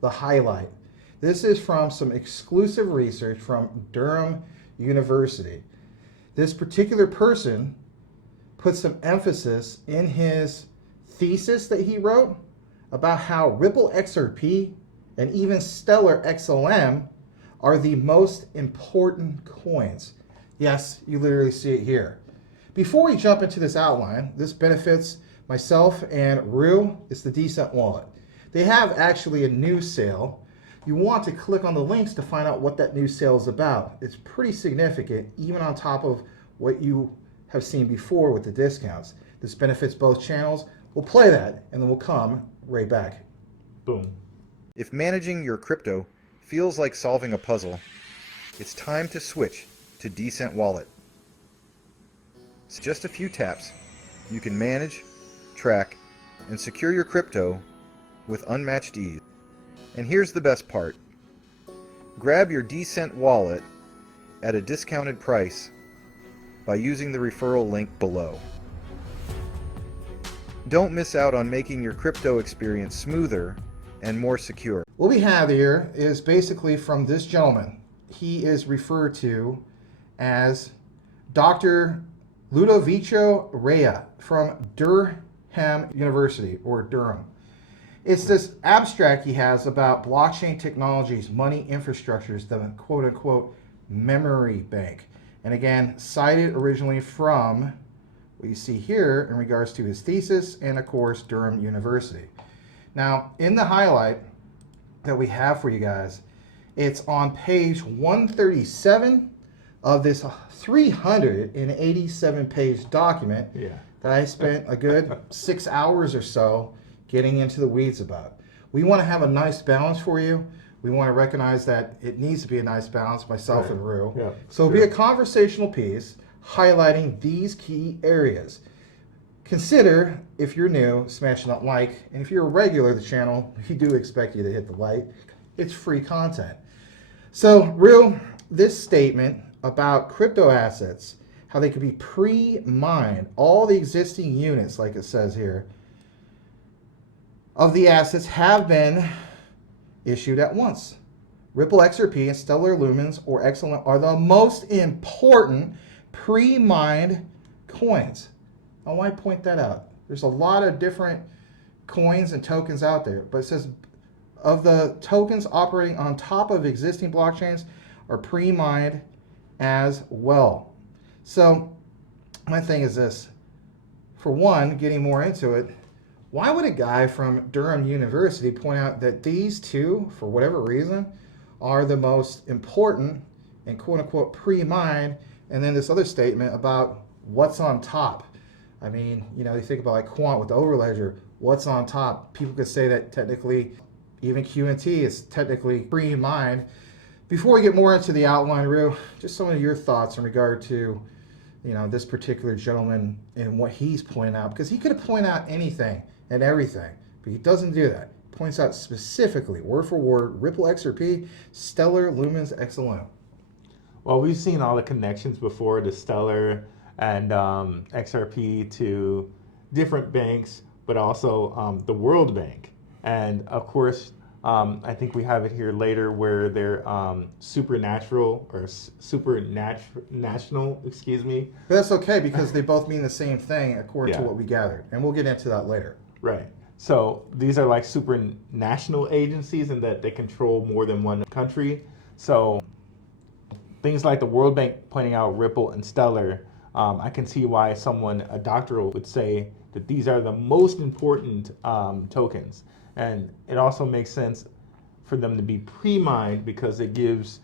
the highlight. This is from some exclusive research from Durham University. This particular person put some emphasis in his thesis that he wrote about how Ripple XRP and even Stellar XLM are the most important coins. Yes, you literally see it here. Before we jump into this outline, this benefits myself and Rue. It's the DCENT Wallet. They have actually a new sale. You want to click on the links to find out what that new sale is about. It's pretty significant, even on top of what you have seen before with the discounts. This benefits both channels. We'll play that, and then we'll come right back. Boom. If managing your crypto feels like solving a puzzle, it's time to switch to DCENT Wallet. It's just a few taps. You can manage, track, and secure your crypto with unmatched ease. And here's the best part. Grab your DCENT Wallet at a discounted price by using the referral link below. Don't miss out on making your crypto experience smoother and more secure. What we have here is basically from this gentleman. He is referred to as Dr. Lucovico Rella from Durham University, or Durham. It's this abstract he has about blockchain technologies, money infrastructures, the quote-unquote memory bank. And again, cited originally from what you see here in regards to his thesis and, of course, Durham University. Now, in the highlight that we have for you guys, it's on page 137 of this 387-page document that I spent a good 6 hours or so getting into the weeds about. We want to have a nice balance for you. We want to recognize that it needs to be a nice balance, myself and Rue. Yeah, so it'll be a conversational piece highlighting these key areas. Consider, if you're new, smashing that like, and if you're a regular to the channel, we do expect you to hit the like. It's free content. So, Rue, this statement about crypto assets, how they could be pre-mined, all the existing units, like it says here, of the assets have been issued at once. Ripple XRP and Stellar Lumens, or XLM, are the most important pre-mined coins. Now, why point that out? There's a lot of different coins and tokens out there, but it says of the tokens operating on top of existing blockchains are pre-mined as well. So my thing is this. For one, getting more into it, why would a guy from Durham University point out that these two, for whatever reason, are the most important and quote-unquote pre-mined, and then this other statement about what's on top? I mean, you know, you think about like quant with the overledger, what's on top? People could say that technically, even QNT is technically pre-mined. Before we get more into the outline, Rue, just some of your thoughts in regard to, you know, this particular gentleman and what he's pointing out, because he could have pointed out anything and everything, but he doesn't do that. He points out specifically, word for word, Ripple XRP, Stellar, Lumens, XLM. Well, we've seen all the connections before, the Stellar and XRP to different banks, but also the World Bank. And of course, I think we have it here later where they're supernational, excuse me. But that's okay because they both mean the same thing according to what we gathered. And we'll get into that later. Right. So these are like supranational agencies in that they control more than one country. So things like the World Bank pointing out Ripple and Stellar, I can see why someone, a doctoral, would say that these are the most important tokens. And it also makes sense for them to be pre-mined because it gives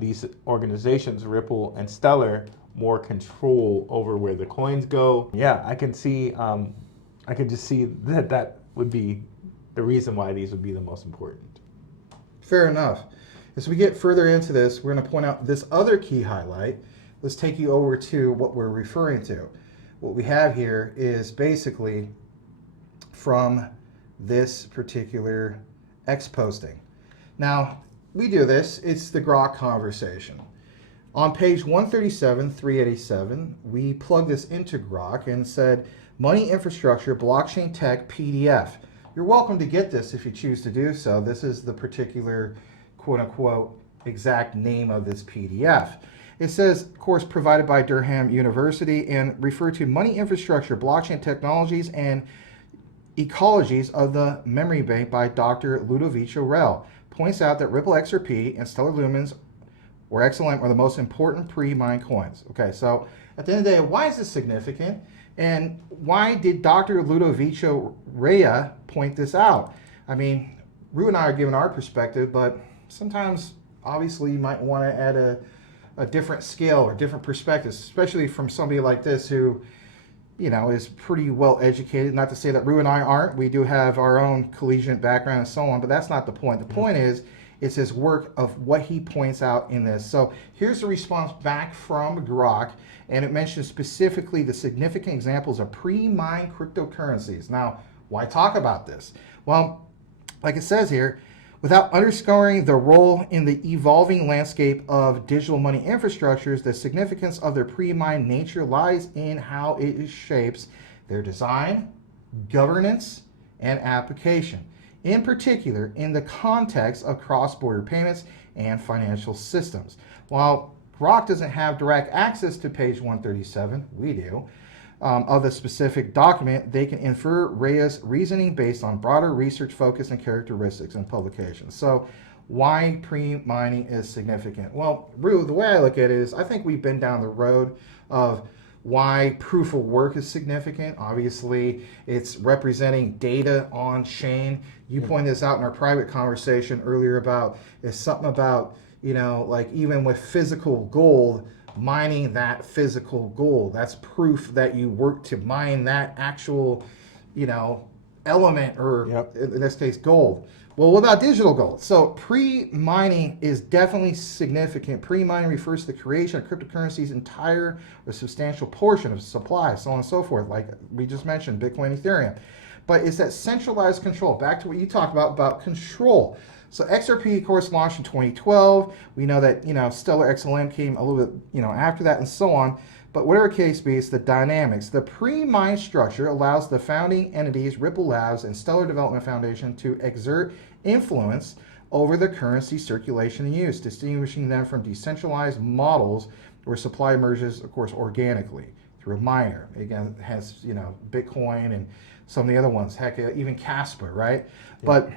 these organizations, Ripple and Stellar, more control over where the coins go. Yeah, I can see, I could just see that that would be the reason why these would be the most important. Fair enough. As we get further into this, we're going to point out this other key highlight. Let's take you over to what we're referring to. What we have here is basically from this particular X posting. Now, we do this, it's the Grok conversation. On page 137, 387, we plug this into Grok and said, money infrastructure, blockchain tech, PDF. You're welcome to get this if you choose to do so. This is the particular quote-unquote exact name of this PDF. It says, of course, provided by Durham University and refer to money infrastructure, blockchain technologies, and ecologies of the memory bank by Dr. Lucovico Rella. Points out that Ripple XRP and Stellar Lumens or XLM are the most important pre-mined coins. Okay, so at the end of the day, why is this significant? And why did Dr. Lucovico Rella point this out? I mean, Rue and I are giving our perspective, but sometimes, obviously, you might want to add a different scale or different perspectives, especially from somebody like this who, you know, is pretty well educated. Not to say that Rue and I aren't. We do have our own collegiate background and so on, but that's not the point. The point is, it's his work of what he points out in this. So here's the response back from Grok, and it mentions specifically the significant examples of pre-mined cryptocurrencies. Now, why talk about this? Well, like it says here, without underscoring the role in the evolving landscape of digital money infrastructures, the significance of their pre-mined nature lies in how it shapes their design, governance, and application. In particular, in the context of cross-border payments and financial systems. While Grok doesn't have direct access to page 137, we do, of the specific document, they can infer Rella's reasoning based on broader research focus and characteristics and publications. So why pre-mining is significant? Well, Rue, the way I look at it is I think we've been down the road of why proof of work is significant. Obviously, it's representing data on chain. You pointed this out in our private conversation earlier about, it's something about, you know, like even with physical gold, mining that physical gold. That's proof that you work to mine that actual, you know, element, or in this case, gold. Well, what about digital gold? So pre-mining is definitely significant. Pre-mining refers to the creation of cryptocurrency's entire or substantial portion of supply, so on and so forth, like we just mentioned, Bitcoin, Ethereum. But it's that centralized control. Back to what you talked about control. So XRP, of course, launched in 2012. We know that, you know, Stellar XLM came a little bit, you know, after that and so on. But whatever case be, it's the dynamics. The pre-mined structure allows the founding entities, Ripple Labs and Stellar Development Foundation, to exert influence over the currency circulation and use, distinguishing them from decentralized models where supply emerges, of course, organically through a miner. Again, it has, you know, Bitcoin and some of the other ones, heck, even Casper, right? But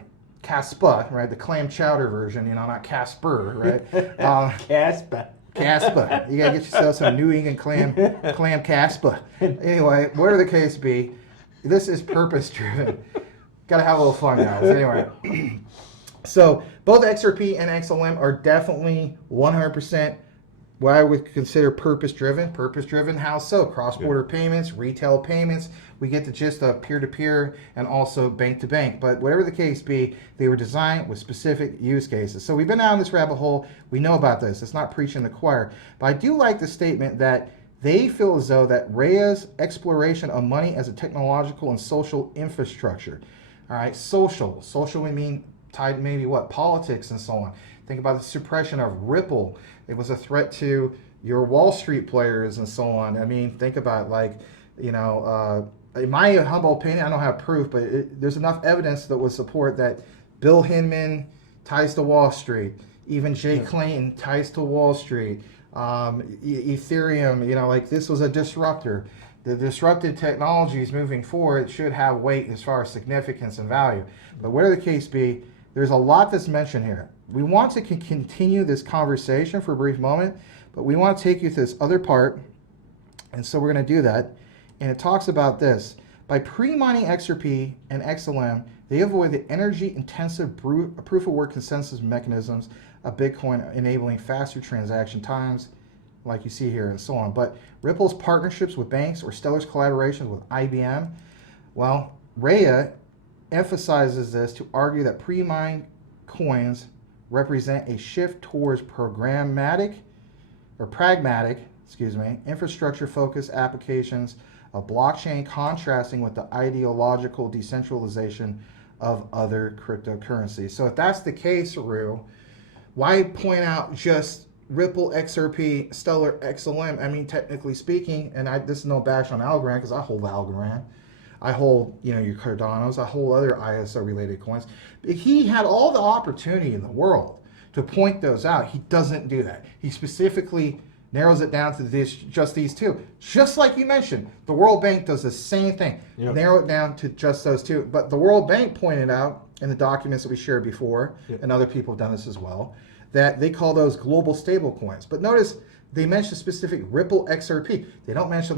Caspa, right? The clam chowder version, you know, not Casper, right? Caspa. Caspa. You gotta get yourself some New England clam Caspa. Anyway, whatever the case be, this is purpose driven. Gotta have a little fun, guys. Anyway, so both XRP and XLM are definitely 100% what I would consider purpose driven. Purpose driven, how so? Cross-border payments, retail payments. We get the gist of peer-to-peer and also bank-to-bank. But whatever the case be, they were designed with specific use cases. So we've been down this rabbit hole. We know about this. It's not preaching the choir. But I do like the statement that they feel as though that Rella's exploration of money as a technological and social infrastructure. All right, social. Social, we mean tied maybe what? Politics and so on. Think about the suppression of Ripple. It was a threat to your Wall Street players and so on. I mean, think about, like, you know, in my humble opinion, I don't have proof, but there's enough evidence that would support that Bill Hinman ties to Wall Street. Even Jay Clayton ties to Wall Street. Ethereum, you know, like this was a disruptor. The disrupted technologies moving forward should have weight as far as significance and value. But whatever the case be, there's a lot that's mentioned here. We want to continue this conversation for a brief moment, but we want to take you to this other part, and so we're going to do that. And it talks about this. By pre-mining XRP and XLM, they avoid the energy-intensive proof-of-work consensus mechanisms of Bitcoin, enabling faster transaction times, like you see here, and so on. But Ripple's partnerships with banks or Stellar's collaborations with IBM, well, Rella emphasizes this to argue that pre-mined coins represent a shift towards pragmatic, infrastructure-focused applications of blockchain, contrasting with the ideological decentralization of other cryptocurrencies. So if that's the case, Rue, why point out just Ripple, XRP, Stellar, XLM? I mean, technically speaking, and this is no bash on Algorand because I hold Algorand. I hold, your Cardanos, I hold other ISO related coins. He had all the opportunity in the world to point those out. He doesn't do that. He specifically narrows it down to just these two. Just like you mentioned, the World Bank does the same thing. Yep. Narrow it down to just those two. But the World Bank pointed out in the documents that we shared before, Yep. and other people have done this as well, that they call those global stable coins. But notice they mention specific Ripple XRP. They don't mention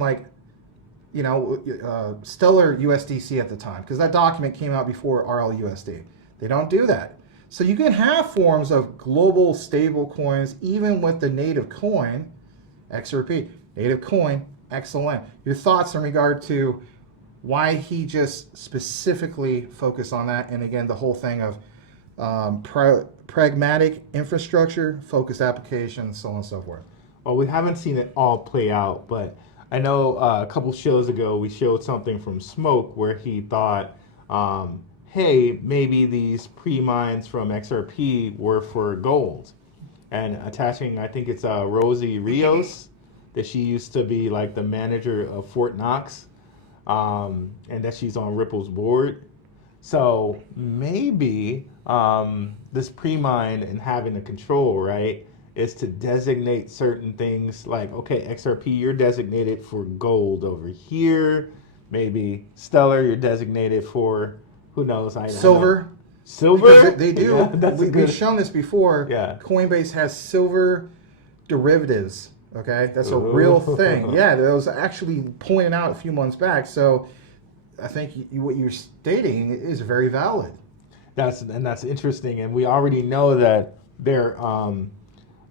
Stellar USDC at the time, because that document came out before RLUSD. They don't do that. So you can have forms of global stable coins even with the native coin, XRP, native coin, XLM. Your thoughts in regard to why he just specifically focused on that, and again, the whole thing of pragmatic infrastructure, focused applications, so on and so forth. Well, we haven't seen it all play out, but I know a couple shows ago we showed something from Smoke where he thought, hey, maybe these pre-mines from XRP were for gold. And attaching, I think it's Rosie Rios, that she used to be like the manager of Fort Knox, and that she's on Ripple's board. So maybe this pre-mine and having the control, right, is to designate certain things like, okay, XRP, you're designated for gold over here. Maybe Stellar, you're designated for, who knows? Silver. Silver? Because they do. Yeah, We've shown this before. Yeah. Coinbase has silver derivatives. Okay, that's a Ooh. real thing. Yeah, that was actually pointed out a few months back. So I think what you're stating is very valid. That's interesting, and we already know that they're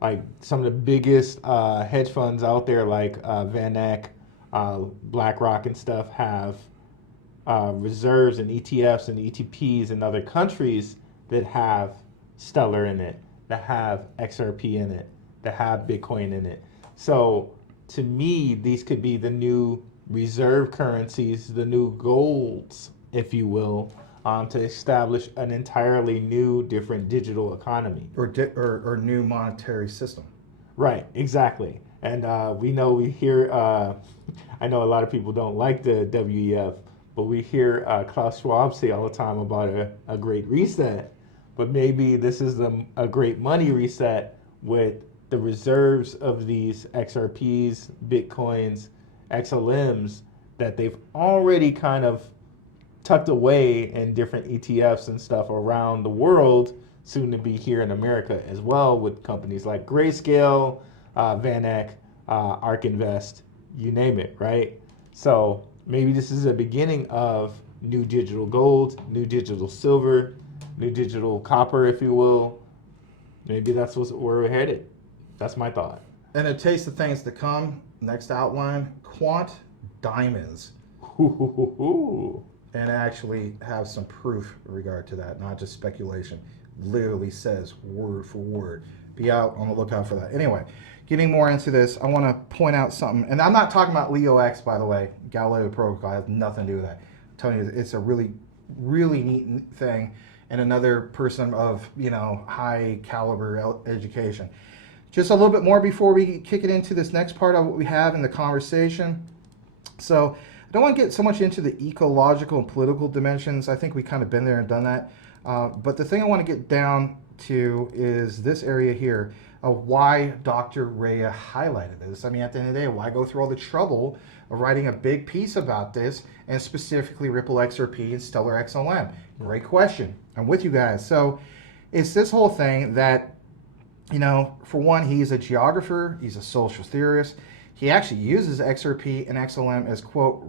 like some of the biggest hedge funds out there, like Van Eck, BlackRock, and stuff, have reserves and ETFs and ETPs in other countries that have Stellar in it, that have XRP in it, that have Bitcoin in it. So to me, these could be the new reserve currencies, the new golds, if you will, to establish an entirely new, different digital economy. Or new monetary system. Right, exactly. And we hear, I know a lot of people don't like the WEF, but we hear Klaus Schwab say all the time about a great reset. But maybe this is a great money reset with the reserves of these XRPs, Bitcoins, XLMs that they've already kind of tucked away in different ETFs and stuff around the world, soon to be here in America as well, with companies like Grayscale, Van Eck, ARK Invest, you name it, right? So maybe this is a beginning of new digital gold, new digital silver, new digital copper, if you will. Maybe that's where we're headed. That's my thought. And a taste of things to come. Next outline, quant diamonds. And actually have some proof in regard to that, not just speculation. Literally says word for word. Be out on the lookout for that. Anyway, getting more into this, I want to point out something. And I'm not talking about Leo X, by the way. Galileo Protocol has nothing to do with that. I'm telling you, it's a really, really neat thing. And another person of, high caliber education. Just a little bit more before we kick it into this next part of what we have in the conversation. So I don't want to get so much into the ecological and political dimensions. I think we kind of been there and done that. But the thing I want to get down to is this area here of why Dr. Rella highlighted this. I mean, at the end of the day, why go through all the trouble of writing a big piece about this, and specifically Ripple XRP and Stellar XLM? Great question. I'm with you guys. So it's this whole thing that, for one, he's a geographer, he's a social theorist. He actually uses XRP and XLM as, quote,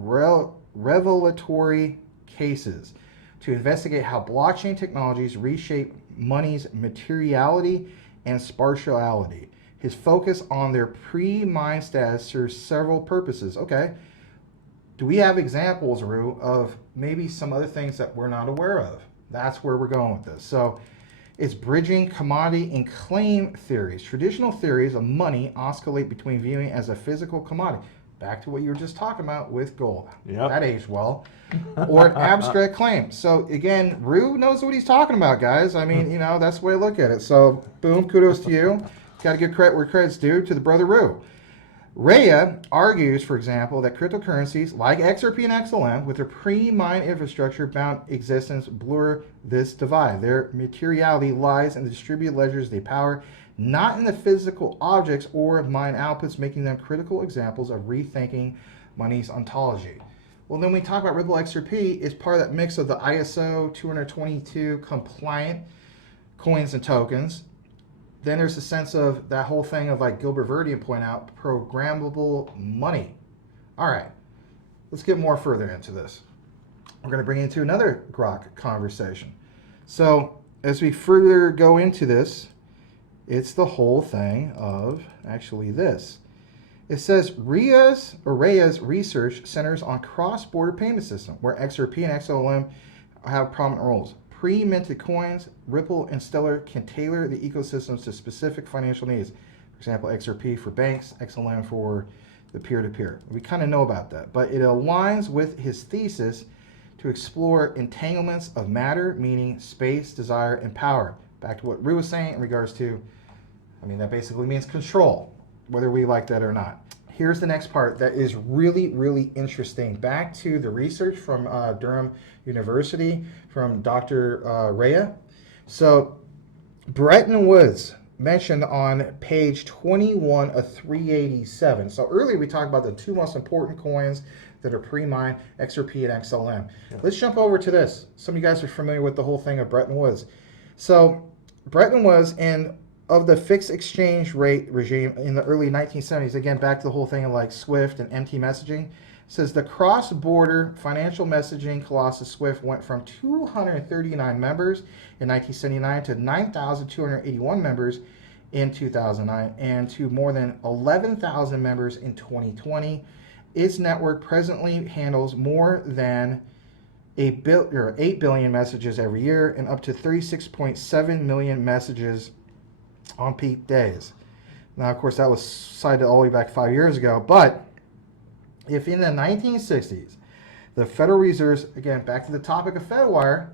revelatory cases to investigate how blockchain technologies reshape money's materiality and spatiality. His focus on their pre-mine status serves several purposes. Okay, do we have examples, Rue, of maybe some other things that we're not aware of? That's where we're going with this. So it's bridging commodity and claim theories. Traditional theories of money oscillate between viewing as a physical commodity, back to what you were just talking about with gold. Yep. That aged well. Or an abstract claim. So again, Rue knows what he's talking about, guys. I mean, that's the way I look at it. So boom, kudos to you. Got to give credit where credit's due to the brother Rue. Rella argues, for example, that cryptocurrencies like XRP and XLM, with their pre-mine infrastructure bound existence, blur this divide. Their materiality lies in the distributed ledgers they power, not in the physical objects or mine outputs, making them critical examples of rethinking money's ontology. Well, then we talk about Ripple XRP is part of that mix of the ISO 222 compliant coins and tokens. Then there's a sense of that whole thing of, like Gilbert Verdian point out, programmable money. All right, let's get more further into this. We're going to bring into another Grok conversation. So as we further go into this, it's the whole thing of actually this. It says Rella's research centers on cross-border payment system, where XRP and XLM have prominent roles. Pre-minted coins, Ripple and Stellar can tailor the ecosystems to specific financial needs. For example, XRP for banks, XLM for the peer-to-peer. We kind of know about that, but it aligns with his thesis to explore entanglements of matter, meaning space, desire, and power. Back to what Rue was saying in regards to, that basically means control, whether we like that or not. Here's the next part that is really, really interesting. Back to the research from Durham University from Dr. Rella. So Bretton Woods mentioned on page 21 of 387. So earlier we talked about the two most important coins that are pre-mined, XRP and XLM. Yeah. Let's jump over to this. Some of you guys are familiar with the whole thing of Bretton Woods. So Bretton Woods, and of the fixed exchange rate regime in the early 1970s, again, back to the whole thing of like SWIFT and MT messaging, says the cross-border financial messaging colossus SWIFT went from 239 members in 1979 to 9,281 members in 2009 and to more than 11,000 members in 2020. Its network presently handles more than 8 billion messages every year and up to 36.7 million messages on peak days. Now, of course, that was cited all the way back 5 years ago, but if in the 1960s, the Federal Reserve, again, back to the topic of FedWire,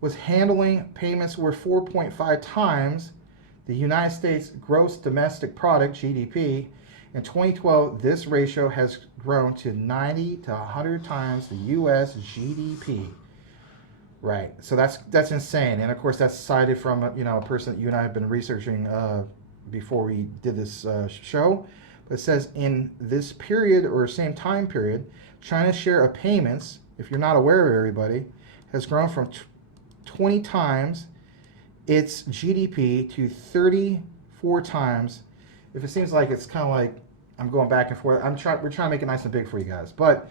was handling payments worth 4.5 times the United States gross domestic product, GDP, in 2012, this ratio has grown to 90 to 100 times the U.S. GDP. Right, so that's insane, and of course that's cited from a person that you and I have been researching before we did this show. But it says in this period or same time period, China's share of payments, if you're not aware of everybody, has grown from 20 times its GDP to 34 times. If it seems like it's kind of like I'm going back and forth, we're trying to make it nice and big for you guys, but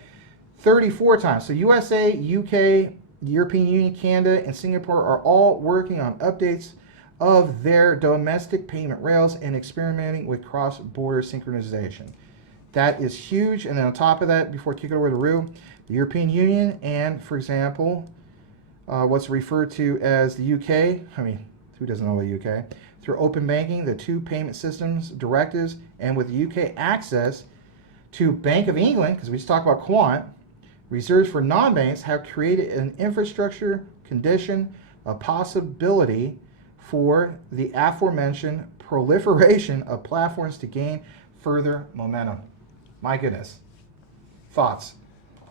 34 times. So USA, UK, the European Union, Canada, and Singapore are all working on updates of their domestic payment rails and experimenting with cross-border synchronization. That is huge. And then on top of that, before I kick it over to Rue, the European Union and, for example, what's referred to as the UK, who doesn't know the UK, through open banking, the two payment systems directives, and with UK access to Bank of England, because we just talked about quant, reserves for non-banks have created an infrastructure condition, a possibility for the aforementioned proliferation of platforms to gain further momentum. My goodness. Thoughts?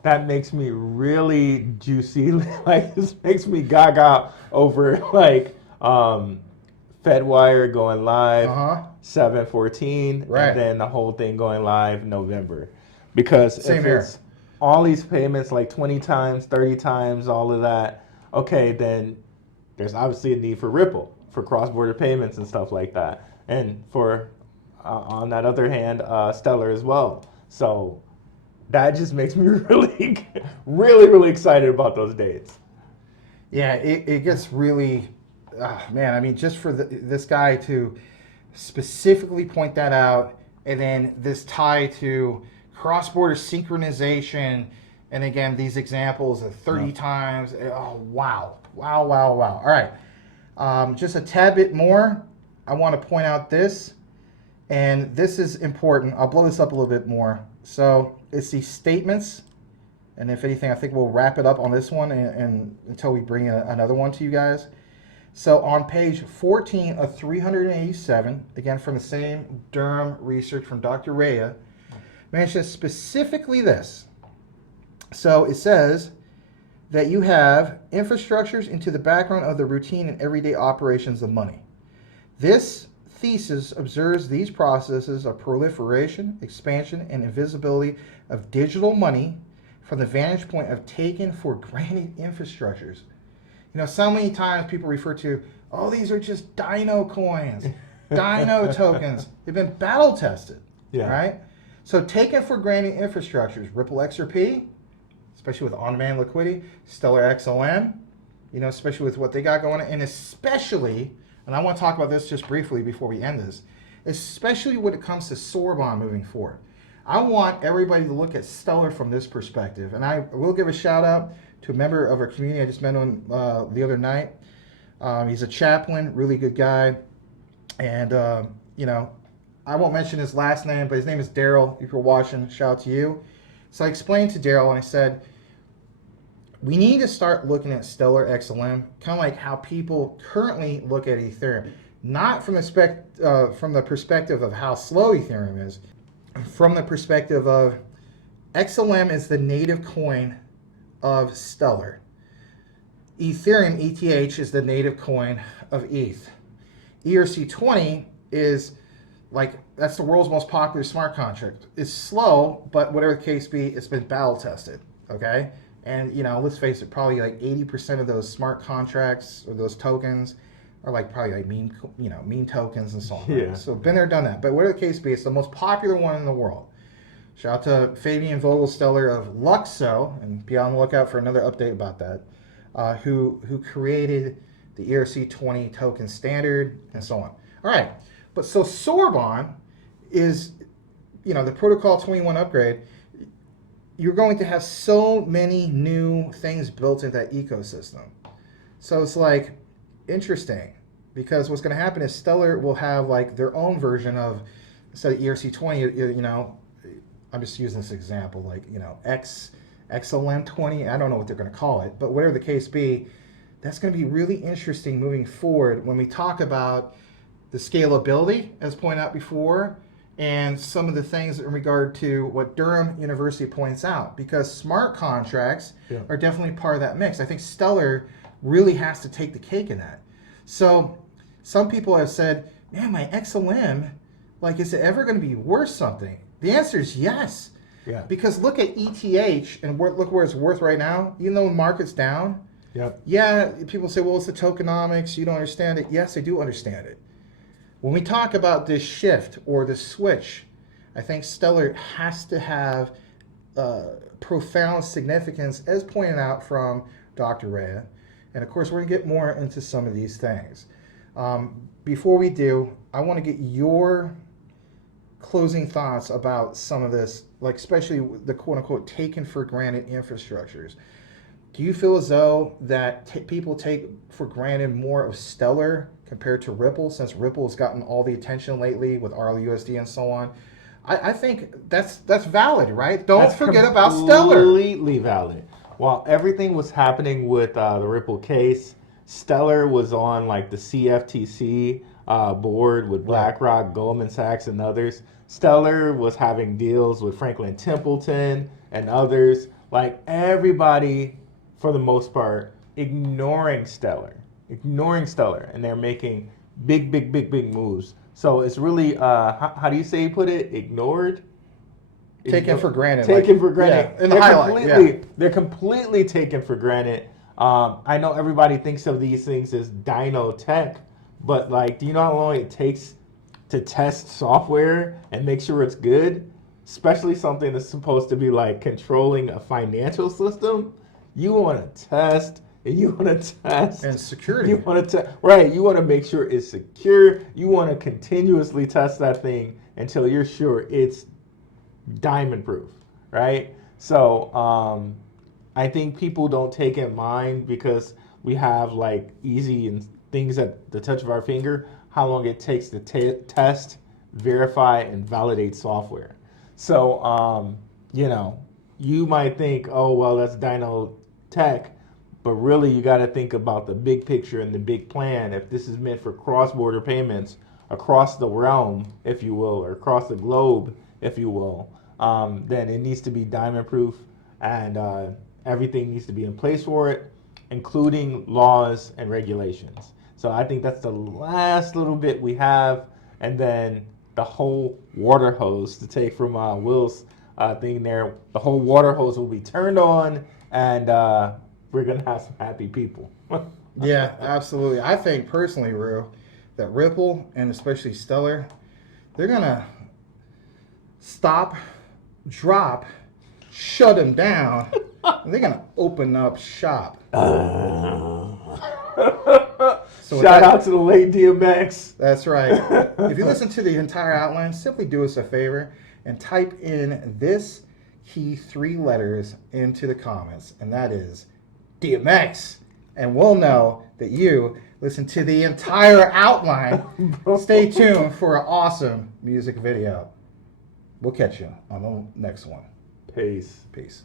That makes me really juicy. Like, this makes me gaga over FedWire going live 7/14, right, and then the whole thing going live November. Because Same if here. It's all these payments, like 20 times, 30 times, all of that, okay, then there's obviously a need for Ripple, for cross-border payments and stuff like that. And for, on that other hand, Stellar as well. So that just makes me really, really, really excited about those dates. Yeah, it gets really, just for this guy to specifically point that out, and then this tie to cross-border synchronization, and again, these examples of 30 times. Oh, wow. All right. Just a tad bit more. I want to point out this, and this is important. I'll blow this up a little bit more. So it's these statements, and if anything, I think we'll wrap it up on this one and until we bring another one to you guys. So on page 14 of 387, again from the same Durham research from Dr. Rella, mentions specifically this. So it says that you have infrastructures into the background of the routine and everyday operations of money. This thesis observes these processes of proliferation, expansion, and invisibility of digital money from the vantage point of taken for granted infrastructures. You know, so many times people refer to, oh, these are just dino coins, dino tokens. They've been battle tested, right? So taken for granted infrastructures, Ripple XRP, especially with on-demand liquidity, Stellar XLM, you know, especially with what they got going on, and especially, and I want to talk about this just briefly before we end this, especially when it comes to Sorbonne moving forward. I want everybody to look at Stellar from this perspective, and I will give a shout out to a member of our community. I just met him the other night. He's a chaplain, really good guy, and you know, I won't mention his last name, but his name is Daryl. If you're watching, shout out to you. So I explained to Daryl, and I said, we need to start looking at Stellar XLM, kind of like how people currently look at Ethereum, not from the perspective of how slow Ethereum is, from the perspective of XLM is the native coin of Stellar. Ethereum, ETH, is the native coin of ETH. ERC20 is like, that's the world's most popular smart contract. It's slow, but whatever the case be, it's been battle tested, okay? And, you know, let's face it, probably like 80% of those smart contracts or those tokens are like probably like meme tokens and so on. Yeah. Right? So been there, done that. But whatever the case be, it's the most popular one in the world. Shout out to Fabian Vogelsteller of Luxo, and be on the lookout for another update about that, who created the ERC20 token standard and so on. All right, but so Sorbonne is, you know, the Protocol 21 upgrade. You're going to have so many new things built into that ecosystem. So it's like interesting, because what's going to happen is Stellar will have like their own version of, instead of ERC20, you know, I'm just using this example, like, you know, XLM20, I don't know what they're going to call it, but whatever the case be, that's going to be really interesting moving forward when we talk about the scalability, as pointed out before, and some of the things in regard to what Durham University points out, because smart contracts are definitely part of that mix. I think Stellar really has to take the cake in that. So some people have said, man, my XLM, like, is it ever going to be worth something? The answer is yes. Yeah. Because look at ETH and look where it's worth right now, even though the market's down. Yep. Yeah, people say, well, it's the tokenomics, you don't understand it. Yes, I do understand it. When we talk about this shift or the switch, I think Stellar has to have profound significance, as pointed out from Dr. Rella. And of course, we're going to get more into some of these things. Before we do, I want to get your closing thoughts about some of this, like especially the quote-unquote taken for granted infrastructures. Do you feel as though that people take for granted more of Stellar compared to Ripple, since Ripple has gotten all the attention lately with RLUSD and so on? I think that's valid, right? Don't forget about Stellar. Completely valid. While everything was happening with the Ripple case, Stellar was on like the CFTC board with BlackRock, Goldman Sachs, and others. Stellar was having deals with Franklin Templeton and others. Like everybody, for the most part, ignoring Stellar, and they're making big moves. So it's really, how do you say you put it? Ignored? Taken for granted. Taken for granted. Yeah, in the highlight. They're completely taken for granted. I know everybody thinks of these things as dino tech, but like, do you know how long it takes to test software and make sure it's good? Especially something that's supposed to be like controlling a financial system. You want to test, and you want to test. And security. You want to right. You want to make sure it's secure. You want to continuously test that thing until you're sure it's diamond proof, right? So I think people don't take in mind, because we have like easy and things at the touch of our finger, how long it takes to test, verify, and validate software. So you know, you might think, oh well, that's dino tech, But really, you got to think about the big picture and the big plan. If this is meant for cross-border payments across the realm, if you will, or across the globe, if you will, then it needs to be diamond-proof, and everything needs to be in place for it, including laws and regulations. So I think that's the last little bit we have, and then the whole water hose, to take from Will's thing there, the whole water hose will be turned on, and we're going to have some happy people. Yeah, absolutely. I think personally, Rue, that Ripple and especially Stellar, they're going to stop, drop, shut them down, and they're going to open up shop. So Shout out to the late DMX. That's right. If you listen to the entire outline, simply do us a favor and type in this key 3 letters into the comments, and that is DMX. And we'll know that you listened to the entire outline. Stay tuned for an awesome music video. We'll catch you on the next one. Peace. Peace.